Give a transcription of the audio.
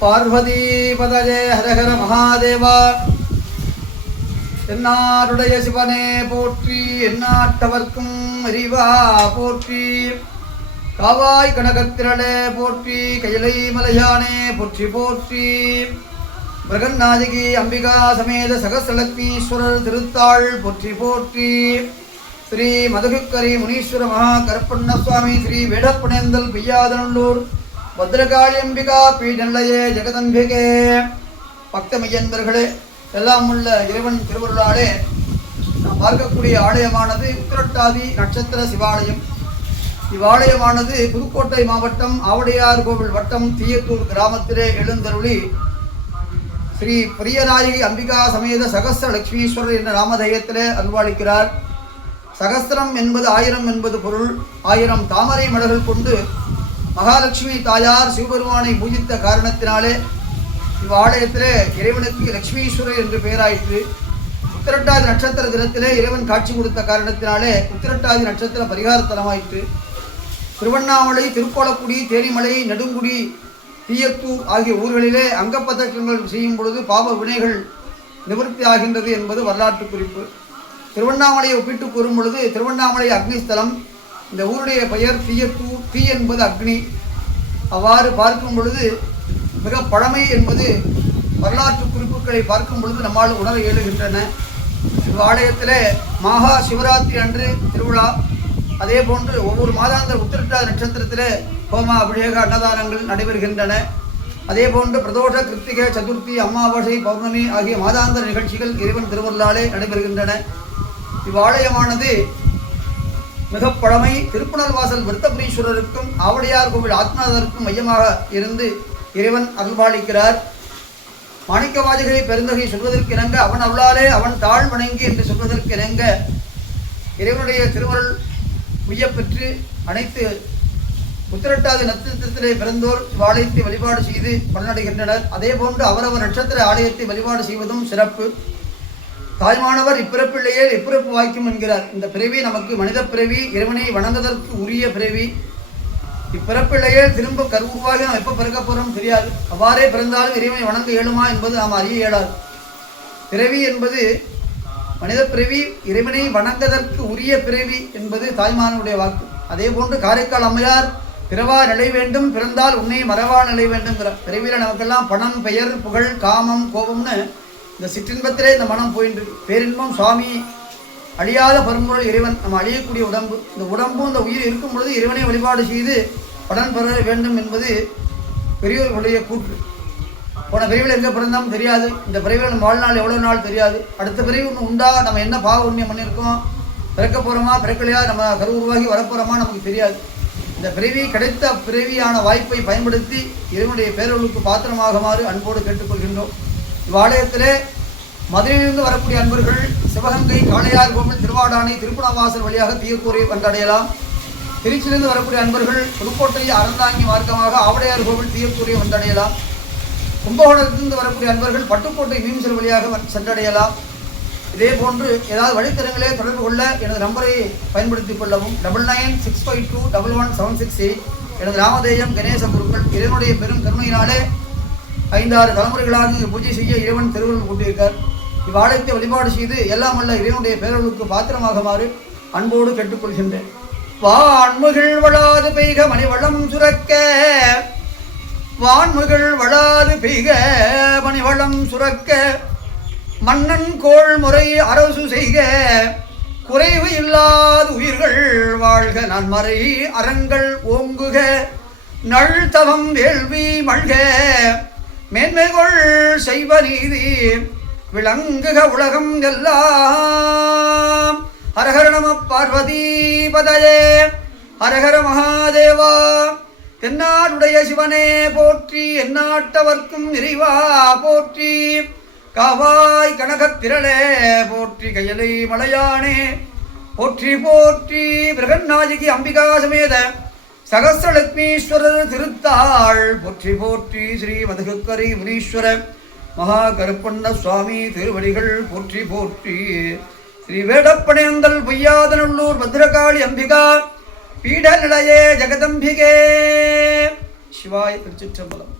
பார்வதி பதஜே ஹரஹர மகாதேவா. என்னாருடைய சிவனே போற்றி, எந்நாட்டவர்க்கும் அறிவா போற்றி. காவாய் கனகத்திரளே போற்றி, கையிலை மலையானே போற்றி போற்றி. பிரகன்னாயகி அம்பிகா சமேத சகசலக்ஷ்மீஸ்வரர் திருத்தாள் போற்றி போற்றி. ஸ்ரீ மதுகுக்கரி முனீஸ்வர மகா கருப்பண்ண சுவாமி ஸ்ரீ வேடப்பனேந்தல் பெய்யாதநல்லூர் பத்ரகாளி அம்பிகா பீடநிலையே ஜெகதம்பிகே. பக்தமையன்பர்களே, எல்லாம் உள்ள இறைவன் திருவருளாலே நாம் பார்க்கக்கூடிய ஆலயமானது உத்திரட்டாதி நட்சத்திர சிவாலயம். இவ்வாலயமானது புதுக்கோட்டை மாவட்டம் ஆவடையார் கோவில் வட்டம் தீயத்தூர் கிராமத்திலே எழுந்தருளி ஸ்ரீ பிரியநாயகி அம்பிகா சமேத சகஸ்ர லட்சுமீஸ்வரர் என்ற நாமதேயத்திலே அருள்வாளிக்கிறார். சகஸ்திரம் என்பது 1000 என்பது பொருள். 1000 தாமரை மலர்கள் கொண்டு மகாலட்சுமி தாயார் சிவபெருமானை பூஜித்த காரணத்தினாலே இவ்வாலயத்திலே இறைவனுக்கு லட்சுமீஸ்வரர் என்று பெயராயிற்று. உத்திரட்டாதி நட்சத்திர தினத்திலே இறைவன் காட்சி கொடுத்த காரணத்தினாலே உத்திரட்டாதி நட்சத்திர பரிகாரத்தலமாயிற்று. திருவண்ணாமலை, திருக்கோலக்குடி, தேனிமலை, நெடுங்குடி, தீயத்தூர் ஆகிய ஊர்களிலே அங்கப்பதக்கங்கள் செய்யும் பொழுது பாப வினைகள் நிவர்த்தி ஆகின்றது என்பது வரலாற்று குறிப்பு. திருவண்ணாமலையை ஒப்பிட்டு கூறும் பொழுது திருவண்ணாமலை அக்னிஸ்தலம், இந்த ஊருடைய பெயர் தீயத்தூர். தீ என்பது அக்னி. அவ்வாறு பார்க்கும் பொழுது மிக பழமை என்பது வரலாற்று குறிப்புகளை பார்க்கும் பொழுது நம்மால் உணர இயலுகின்றன. இவ்வாலயத்தில் மகா சிவராத்திரி அன்று திருவிழா. அதே போன்று ஒவ்வொரு மாதாந்திர உத்திரட்டாதி நட்சத்திரத்தில் ஹோம அபிஷேக அன்னதானங்கள் நடைபெறுகின்றன. அதே போன்று பிரதோஷ, கிருத்திகை, சதுர்த்தி, அமாவாசை, பௌர்ணமி ஆகிய மாதாந்திர நிகழ்ச்சிகள் இறைவன் திருவருளாலே நடைபெறுகின்றன. இவ்வாலயமானது மிக பழமை. திருப்புணல் வாசல் விருத்தபுரீஸ்வரருக்கும் ஆவடையார் கோவில் ஆத்மநாதருக்கும் மையமாக இருந்து இறைவன் அருள்பாலிக்கிறார். மாணிக்கவாதிகளை பெருந்தகை சொல்வதற்கு இணங்க, அவன் அருளாலே அவன் தாழ் வணங்கி என்று சொல்வதற்கு இணங்க இறைவனுடைய திருவருள் உய்யப்பெற்று அனைத்து உத்திரட்டாதி நட்சத்திரத்திலே பிறந்தோர் இவ்வாலயத்தை வழிபாடு செய்து பலனடைகின்றனர். அதே போன்று அவரவர் நட்சத்திர ஆலயத்தை வழிபாடு செய்வதும் சிறப்பு. தாய்மானவர் இப்பிறப்பிலேயே இப்பிறப்பு வாய்க்கும் என்கிறார். இந்த பிறவி நமக்கு மனித பிறவி, இறைவனை வணங்குவதற்கு உரிய பிறவி. இப்பிறப்பிலேயே திரும்ப கருவுருவாகி நாம் எப்போ பிறக்க போகிறோம் தெரியாது. அவ்வாறே பிறந்தாலும் இறைவனை வணங்க இயலுமா என்பது நாம் அறிய இயலாது. பிறவி என்பது மனித பிறவி, இறைவனை வணங்குவதற்கு உரிய பிறவி என்பது தாய்மானுடைய வாக்கு. அதே போன்று காரைக்கால் அம்மையார் பிறவா நிலை வேண்டும், பிறந்தால் உன்னை மறவா நிலை வேண்டும்ங்கிறார். பிறவியில் நமக்கெல்லாம் பணம், பெயர், புகழ், காமம், கோபம்னு இந்த சிற்றின்பத்திலே இந்த மனம் போயின்று. பேரின்பம் சுவாமி அழியாத பரம்பொருள் இறைவன். நம்ம அழியக்கூடிய உடம்பு, இந்த உடம்பும் இந்த உயிர் இருக்கும் பொழுது இறைவனை வழிபாடு செய்து பலன் பெற வேண்டும் என்பது பெரியவர்களுடைய கூற்று. போன பிறவியில் எங்கே பிறந்தோம் தெரியாது. இந்த பிறவியில் நம்ம வாழ்நாள் எவ்வளோ நாள் தெரியாது. அடுத்த பிறவி ஒன்று உண்டா, நம்ம என்ன பாவ புண்ணியம் பண்ணியிருக்கோம், பிறக்க போகிறோமா பிறக்கலையா, நம்ம கரு உருவாகி வரப்போகிறோமா நமக்கு தெரியாது. இந்த பிறவி கிடைத்த பிறவியான வாய்ப்பை பயன்படுத்தி இறைவனுடைய பேரொழுக்கு பாத்திரமாகுமாறு அன்போடு கேட்டுக்கொள்கின்றோம். இவ்வாலயத்திலே மதுரையிலிருந்து வரக்கூடிய அன்பர்கள் சிவகங்கை, காளையார் கோவில், திருவாடானை, திருப்புணவாசல் வழியாக தீயத்தூரை வந்தடையலாம். திருச்சியிலிருந்து வரக்கூடிய அன்பர்கள் புதுக்கோட்டை, அறந்தாங்கி மார்க்கமாக ஆவடையார் கோவில், தீயத்தூரை வந்தடையலாம். கும்பகோணத்திலிருந்து வரக்கூடிய அன்பர்கள் பட்டுக்கோட்டை, மீன்சல் வழியாக சென்றடையலாம். இதே போன்று ஏதாவது வழித்தரங்களே தொடர்பு கொள்ள எனது நம்பரை பயன்படுத்திக் கொள்ளவும். 9965211768. எனது நாமதேயம் கணேச குருக்கள். இறைவனுடைய பெரும் கருணையினாலே 5-6 தலைமுறைகளாக பூஜை செய்ய இறைவன் திருவருள் கூட்டியிருக்கார். இவ்வாலயத்தை வழிபாடு செய்து எல்லாம் வல்ல இறைவனுடைய பேரருளுக்கு பாத்திரமாகுமாறு அன்போடு கேட்டுக்கொள்கின்றேன். வான்முகில் வளாது பெய்க மணிவளம் சுரக்க, வான்முகில் வளாது பெய்க மணிவளம் சுரக்க, மன்னன் கோள் முறை அரசு செய்க, குறைவு இல்லாத உயிர்கள் வாழ்க, நன்மறை அறங்கள் ஓங்குக, நல்தவம் வேள்வி மல்க, மேன்மைகள் செய்வ நீதி விளங்குக உலகம் எல்லாம். ஹரஹர நம பார்வதி பதயே, ஹரஹர மகாதேவா. தென்னாடுடைய சிவனே போற்றி, எந்நாட்டவர்க்கும் இறைவா போற்றி. காவாய் கனகத்திரளே போற்றி, கையலை மலையானே போற்றி போற்றி. பிரகன்னாயகி அம்பிகா சமேத சகஸ்ரலக்ஷ்மீஸ்வரர் திருத்தாள் போற்றி போற்றி. ஸ்ரீ மதுகுக்கரி முனீஸ்வர மகா கருப்பண்ண சுவாமி திருவடிகள் போற்றி போற்றி. ஸ்ரீ வேடப்பனேந்தல் பெய்யாதநல்லூர் பத்ரகாளி அம்பிகா பீடநிலையே ஜெகதம்பிகே. சிவாய திருச்சிற்றம்பலம்.